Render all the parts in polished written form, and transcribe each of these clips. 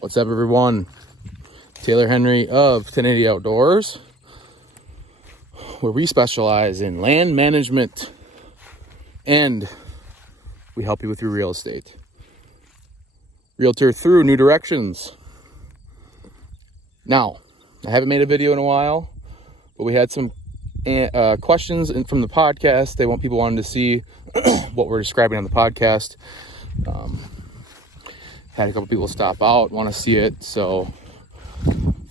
What's up, everyone? Taylor Henry of 1080 Outdoors, where we specialize in land management and we help you with your real estate. Realtor through new directions. Now, I haven't made a video in a while, but we had some questions from the podcast. People wanted to see what we're describing on the podcast. Had a couple people stop out, want to see it, so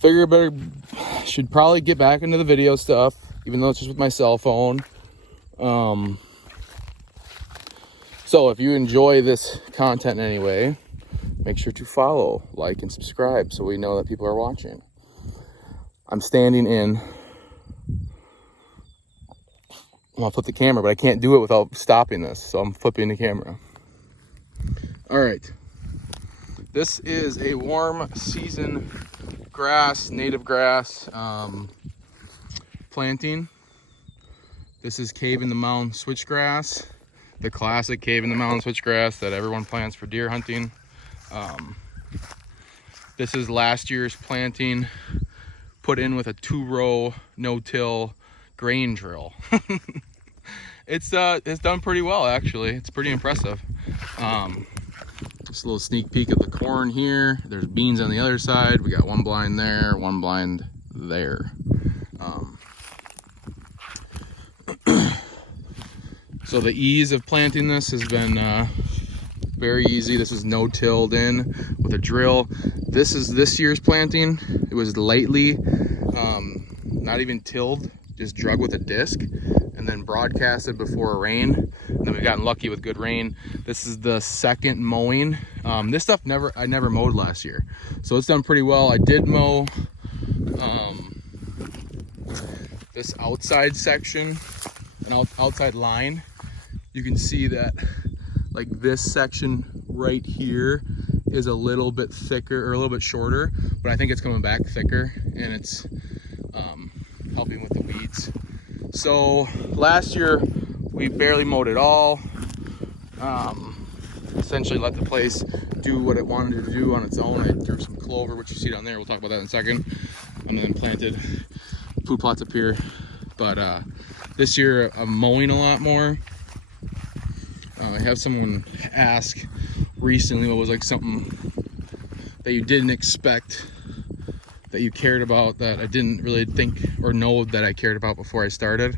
figure should probably get back into the video stuff, even though it's just with my cell phone. So if you enjoy this content in any way, make sure to follow, like, and subscribe so we know that people are watching. I'm standing in, I'm gonna flip the camera, but I can't do it without stopping this, so I'm flipping the camera. All right. This is a warm season grass, native grass planting. This is cave in the mound switchgrass, the classic cave in the mound switchgrass that everyone plants for deer hunting. This is last year's planting, put in with a 2-row no-till grain drill. It's done pretty well, actually. It's pretty impressive. Just a little sneak peek of the corn here. There's beans on the other side. We got one blind there, one blind there. So the ease of planting this has been very easy. This is no-tilled in with a drill. This is this year's planting. It was lightly, not even tilled, just drug with a disc and then broadcasted before a rain. And then we've gotten lucky with good rain. This is the second mowing. This stuff I never mowed last year, so it's done pretty well. I did mow this outside section, an outside line. You can see that like this section right here is a little bit thicker or a little bit shorter, but I think it's coming back thicker and it's helping with the weeds. So last year we barely mowed it all. Essentially let the place do what it wanted to do on its own. I threw some clover, which you see down there. We'll talk about that in a second. And then planted food plots up here. But this year I'm mowing a lot more. I have someone ask recently what was like something that you didn't expect, that you cared about, that I didn't really think or know that I cared about before I started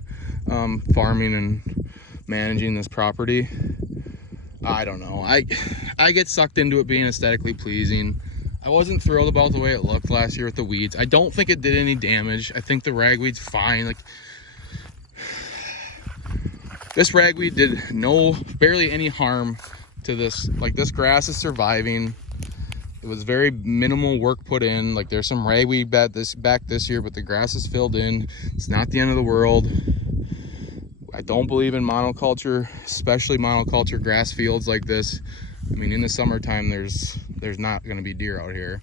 farming and managing this property. I don't know. I get sucked into it being aesthetically pleasing. I wasn't thrilled about the way it looked last year with the weeds. I don't think it did any damage. I think the ragweed's fine. Like, this ragweed did barely any harm to this. Like, this grass is surviving. It was very minimal work put in. Like, there's some ragweed back this year, but the grass is filled in. It's not the end of the world. I don't believe in monoculture, especially monoculture grass fields like this. I mean, in the summertime, there's not going to be deer out here.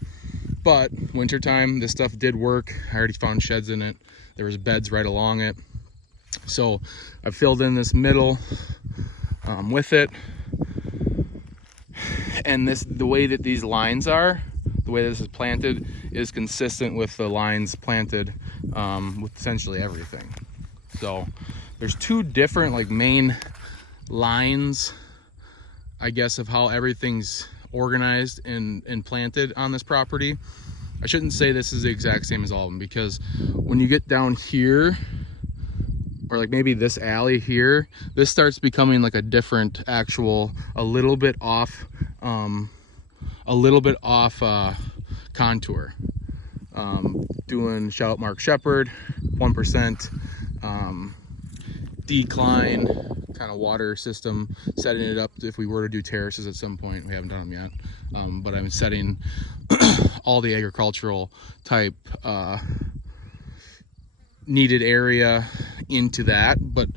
But wintertime, this stuff did work. I already found sheds in it. There was beds right along it. So I filled in this middle with it. And the way that these lines are, the way this is planted, is consistent with the lines planted with essentially everything. So there's two different like main lines, I guess, of how everything's organized and planted on this property. I shouldn't say this is the exact same as all of them, because when you get down here, or like maybe this alley here, this starts becoming like a different actual, a little bit off contour. Doing shout out Mark Shepard, 1%, decline kind of water system, setting it up if we were to do terraces at some point. We haven't done them yet, but I'm setting all the agricultural type needed area into that. But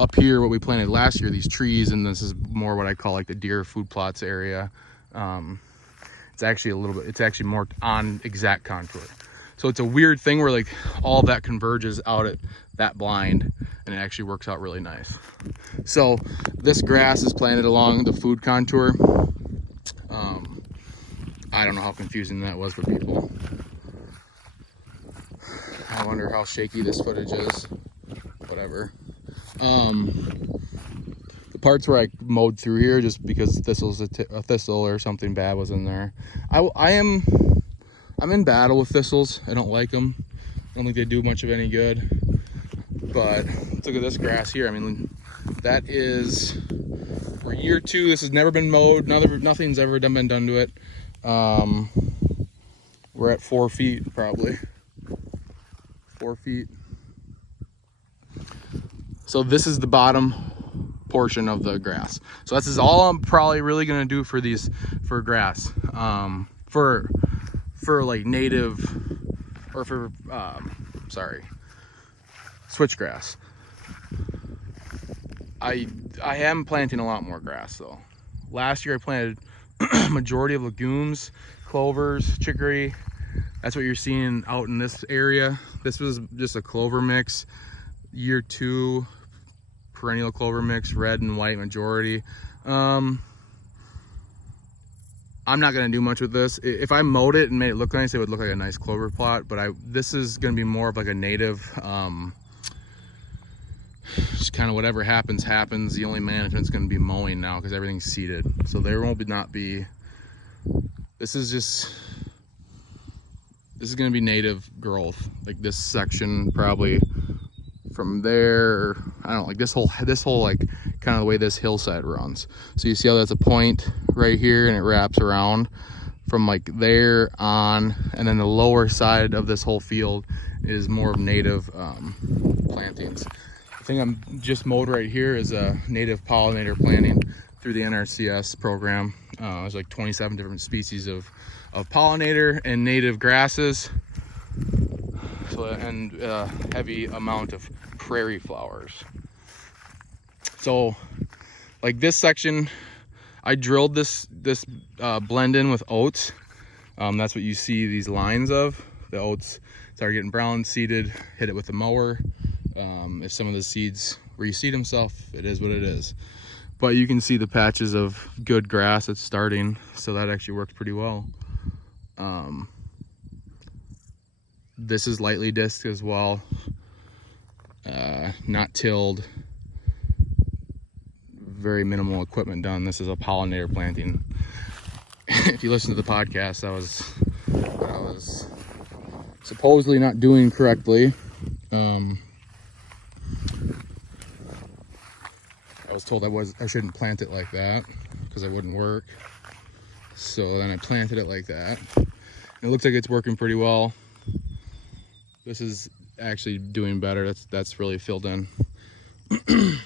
up here, what we planted last year, these trees, and this is more what I call like the deer food plots area. It's actually more on exact contour. So it's a weird thing where like all that converges out at that blind, and it actually works out really nice. So this grass is planted along the food contour. I don't know how confusing that was for people. I wonder how shaky this footage is. Whatever. The parts where I mowed through here just because a thistle or something bad was in there. I'm in battle with thistles. I don't like them. I don't think they do much of any good. But look at this grass here. I mean, we're year 2. This has never been mowed. Nothing's ever been done to it. We're at 4 feet probably. 4 feet. So this is the bottom portion of the grass. So this is all I'm probably really gonna do for grass. For like native, or for switchgrass. I am planting a lot more grass though. Last year I planted majority of legumes, clovers, chicory. That's what you're seeing out in this area. This was just a clover mix. Year 2, perennial clover mix, red and white majority. I'm not gonna do much with this. If I mowed it and made it look nice, it would look like a nice clover plot, but this is gonna be more of like a native, just kind of whatever happens. The only management's gonna be mowing now because everything's seeded. So there won't not be, this is gonna be native growth. Like this section probably from there, I don't know, like this whole like kind of the way this hillside runs. So you see how that's a point right here and it wraps around from like there on, and then the lower side of this whole field is more of native plantings. The thing I'm just mowed right here is a native pollinator planting through the NRCS program. There's like 27 different species of pollinator and native grasses. And a heavy amount of prairie flowers. So like this section, I drilled this blend in with oats. That's what you see these lines of. The oats start getting brown, seeded, hit it with the mower. If some of the seeds where you seed them self, it is what it is. But you can see the patches of good grass that's starting, so that actually worked pretty well. This is lightly disked as well, not tilled, very minimal equipment done. This is a pollinator planting. If you listen to the podcast, I was supposedly not doing correctly. I was told I shouldn't plant it like that because it wouldn't work. So then I planted it like that. And it looks like it's working pretty well. This is actually doing better. That's really filled in. The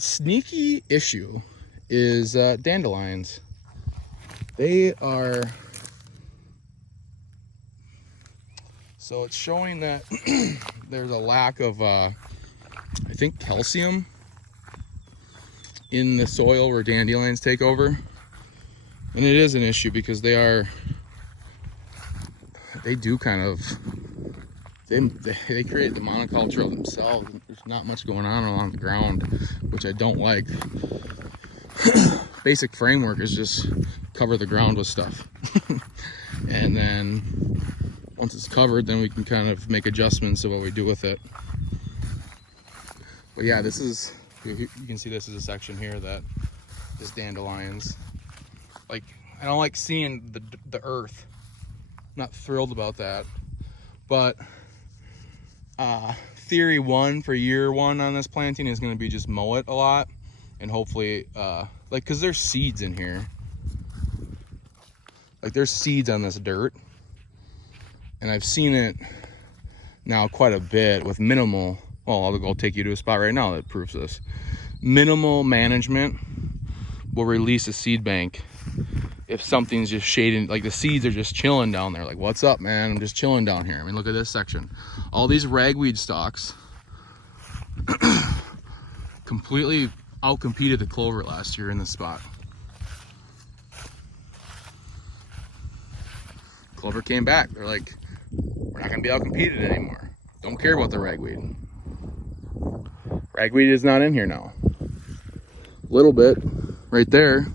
sneaky issue is dandelions. They are, so it's showing that there's a lack of I think calcium in the soil where dandelions take over. And it is an issue because they do kind of, they create the monoculture of themselves. There's not much going on the ground, which I don't like. Basic framework is just cover the ground with stuff. And then once it's covered, then we can kind of make adjustments to what we do with it. But yeah, this is, you can see this is a section here that is dandelions. Like, I don't like seeing the earth. I'm not thrilled about that. But theory 1 for year 1 on this planting is going to be just mow it a lot, and hopefully like, because there's seeds in here, like there's seeds on this dirt, and I've seen it now quite a bit with minimal, well, I'll take you to a spot right now that proves this. Minimal management will release a seed bank if something's just shading, like the seeds are just chilling down there. Like, what's up, man? I'm just chilling down here. I mean, look at this section. All these ragweed stalks completely outcompeted the clover last year in this spot. Clover came back. They're like, we're not gonna be outcompeted anymore. Don't care about the ragweed. Ragweed is not in here now. A little bit right there.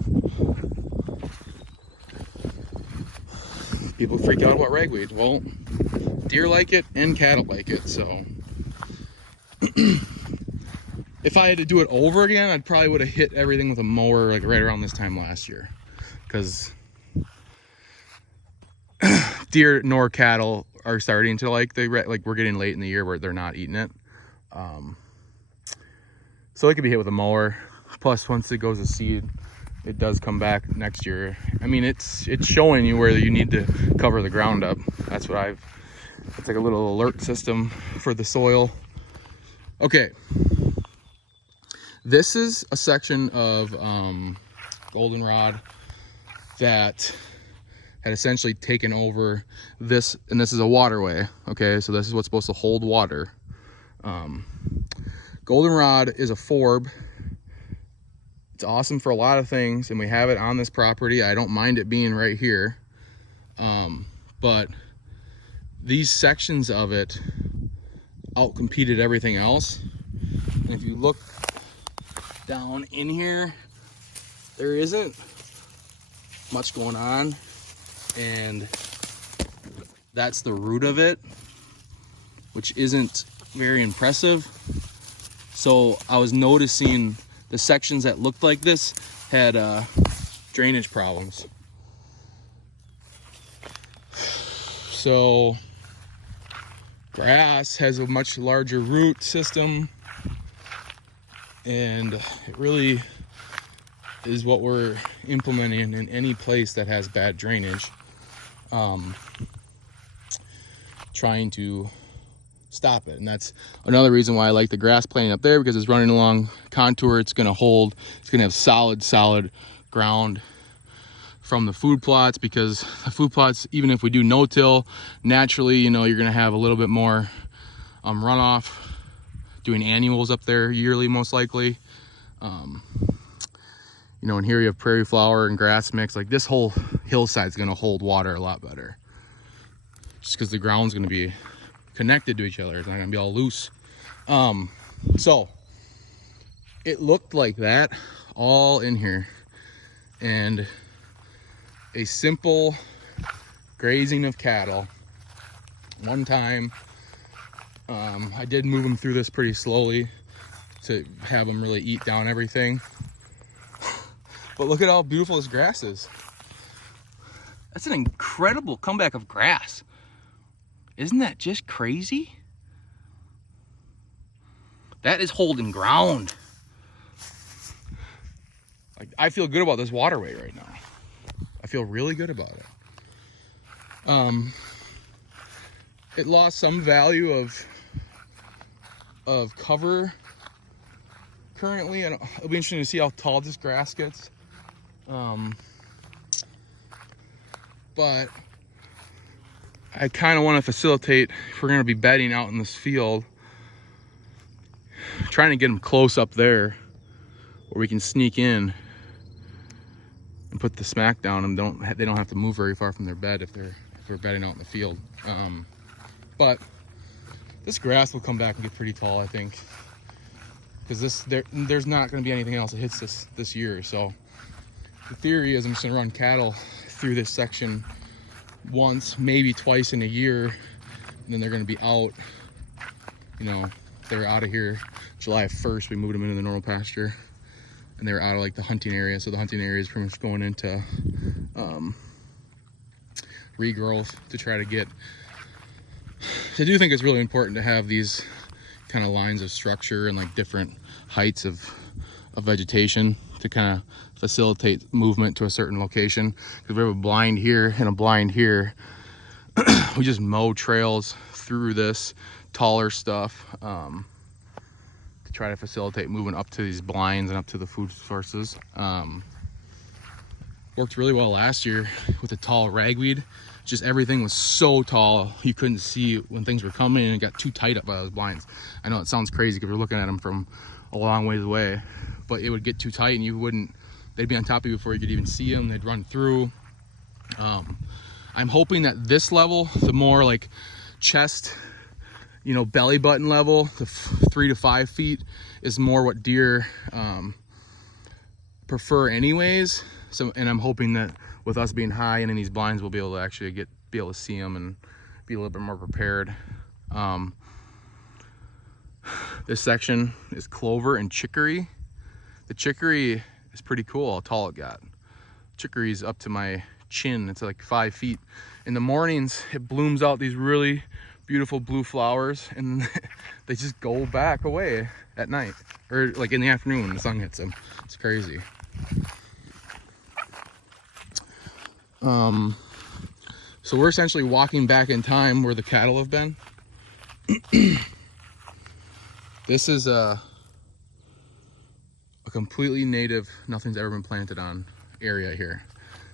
People freak out about ragweed. Well, deer like it and cattle like it, so if I had to do it over again, I'd probably would have hit everything with a mower like right around this time last year, because deer nor cattle are starting to like we're getting late in the year where they're not eating it. So it could be hit with a mower. Plus, once it goes to seed, it does come back next year. I mean, it's showing you where you need to cover the ground up. That's what it's like a little alert system for the soil. Okay. This is a section of goldenrod that had essentially taken over this, and this is a waterway. Okay, so this is what's supposed to hold water. Goldenrod is a forb. It's awesome for a lot of things, and we have it on this property. I don't mind it being right here, but these sections of it outcompeted everything else. And if you look down in here, there isn't much going on, and that's the root of it, which isn't very impressive. So I was noticing the sections that looked like this had drainage problems. So grass has a much larger root system, and it really is what we're implementing in any place that has bad drainage, trying to stop it. And that's another reason why I like the grass planting up there, because it's running along contour. It's going to hold, it's going to have solid ground from the food plots, because the food plots, even if we do no-till, naturally, you know, you're going to have a little bit more runoff, doing annuals up there yearly most likely. You know, and here you have prairie flower and grass mix. Like, this whole hillside is going to hold water a lot better, just because the ground's going to be connected to each other. It's not going to be all loose. So it looked like that all in here, and a simple grazing of cattle one time. I did move them through this pretty slowly to have them really eat down everything. But look at how beautiful this grass is. That's an incredible comeback of grass. Isn't that just crazy? That is holding ground. Like, I feel good about this waterway right now. I feel really good about it. It lost some value of cover currently, and it'll be interesting to see how tall this grass gets. But I kind of want to facilitate, if we're going to be bedding out in this field, trying to get them close up there where we can sneak in and put the smack down, and they don't have to move very far from their bed if we're bedding out in the field. But this grass will come back and get pretty tall, I think, because there's not going to be anything else that hits this year. So the theory is I'm just going to run cattle through this section once, maybe twice in a year, and then they're going to be out. You know, they were out of here July 1st. We moved them into the normal pasture, and they were out of like the hunting area. So the hunting area is pretty much going into regrowth to try to get. So I do think it's really important to have these kind of lines of structure and like different heights of vegetation to kind of facilitate movement to a certain location. Because we have a blind here and a blind here. We just mow trails through this taller stuff to try to facilitate movement up to these blinds and up to the food sources. Worked really well last year with the tall ragweed. Just everything was so tall you couldn't see when things were coming, and it got too tight up by those blinds. I know it sounds crazy because we're looking at them from a long ways away, but it would get too tight and they'd be on top of you before you could even see them. They'd run through. I'm hoping that this level, the more like chest, you know, belly button level, the 3 to 5 feet, is more what deer prefer anyways. So, and I'm hoping that with us being high and in these blinds, we'll be able to actually be able to see them and be a little bit more prepared. This section is Clover and Chicory. The chicory is pretty cool how tall it got. Chicory's up to my chin. It's like 5 feet. In the mornings, it blooms out these really beautiful blue flowers, and they just go back away at night, or like in the afternoon when the sun hits them. It's crazy. So we're essentially walking back in time where the cattle have been. This is a completely native, nothing's ever been planted on area here.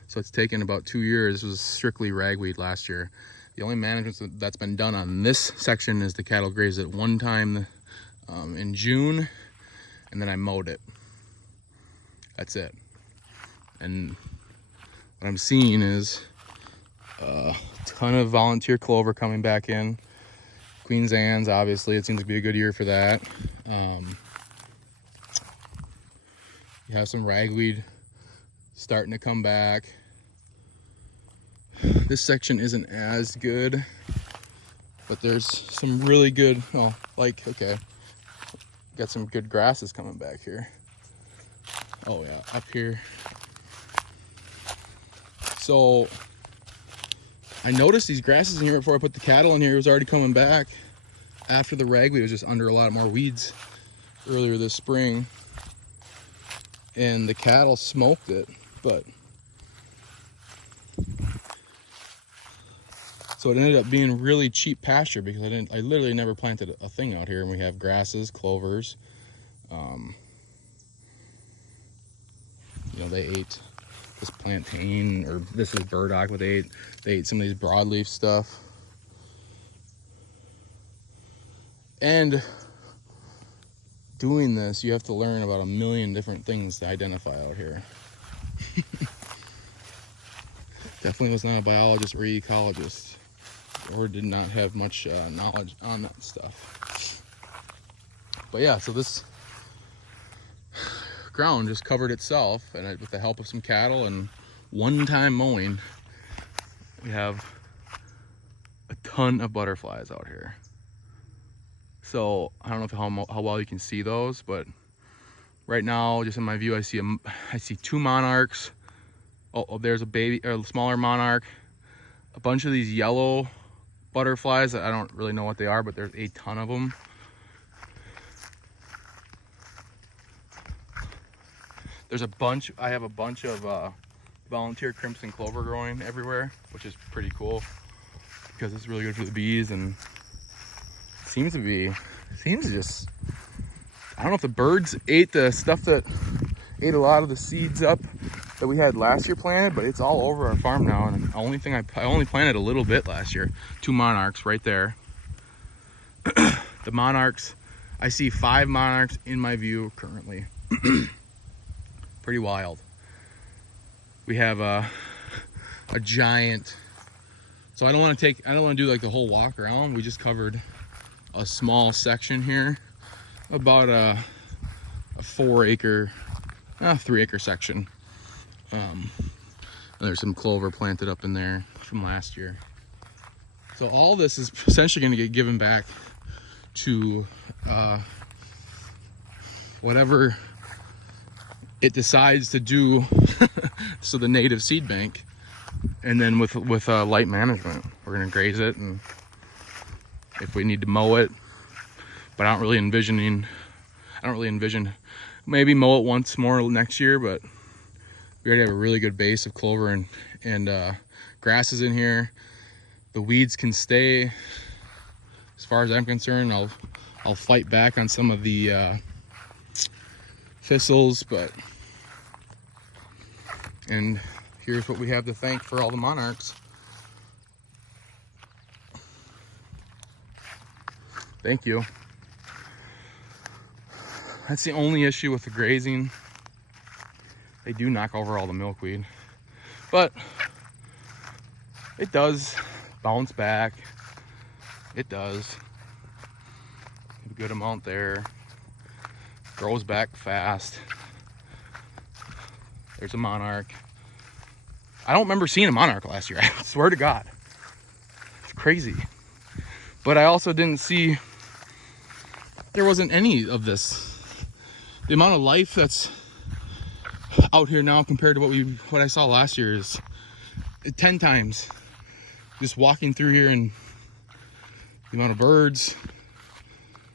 So it's taken about 2 years. This was strictly ragweed last year. The only management that's been done on this section is the cattle grazed it one time in June, and then I mowed it. That's it. And what I'm seeing is a ton of volunteer clover coming back in. Queen's Anne's, obviously, it seems to be a good year for that. You have some ragweed starting to come back. This section isn't as good, but there's some really good, okay, got some good grasses coming back here. Oh yeah, up here. So I noticed these grasses in here before I put the cattle in here. It was already coming back after the ragweed was just under a lot more weeds earlier this spring, and the cattle smoked it. But so it ended up being really cheap pasture because I literally never planted a thing out here, and we have grasses, clovers. They ate this plantain, or this is burdock, but they ate some of these broadleaf stuff. And doing this, you have to learn about a million different things to identify out here. Definitely was not a biologist or ecologist, or did not have much knowledge on that stuff. But yeah, so this ground just covered itself, and with the help of some cattle and one-time mowing, we have a ton of butterflies out here. So I don't know how well you can see those, but right now, just in my view, I see 2 monarchs. Oh, there's a baby, or a smaller monarch. A bunch of these yellow butterflies that I don't really know what they are, but there's a ton of them. I have a bunch of volunteer crimson clover growing everywhere, which is pretty cool because it's really good for the bees, and seems to just, I don't know if the birds ate the stuff that ate a lot of the seeds up that we had last year planted, but it's all over our farm now. And the only thing I only planted a little bit last year. 2 monarchs right there. The monarchs, I see 5 monarchs in my view currently. Pretty wild. We have a giant, so I don't want to do like the whole walk around. We just covered a small section here, about a 3 acre section. And there's some clover planted up in there from last year. So all this is essentially going to get given back to whatever it decides to do. So the native seed bank, and then with light management, we're going to graze it, and if we need to mow it, but I don't really envision maybe mow it once more next year. But we already have a really good base of clover and grasses in here. The weeds can stay. As far as I'm concerned, I'll fight back on some of the thistles, and here's what we have to thank for all the monarchs. Thank you. That's the only issue with the grazing. They do knock over all the milkweed, but it does bounce back. It does. A good amount there. Grows back fast. There's a monarch. I don't remember seeing a monarch last year. I swear to God. It's crazy. But I also didn't see, there wasn't any of this. The amount of life that's out here now compared to what I saw last year is 10 times. Just walking through here, and the amount of birds,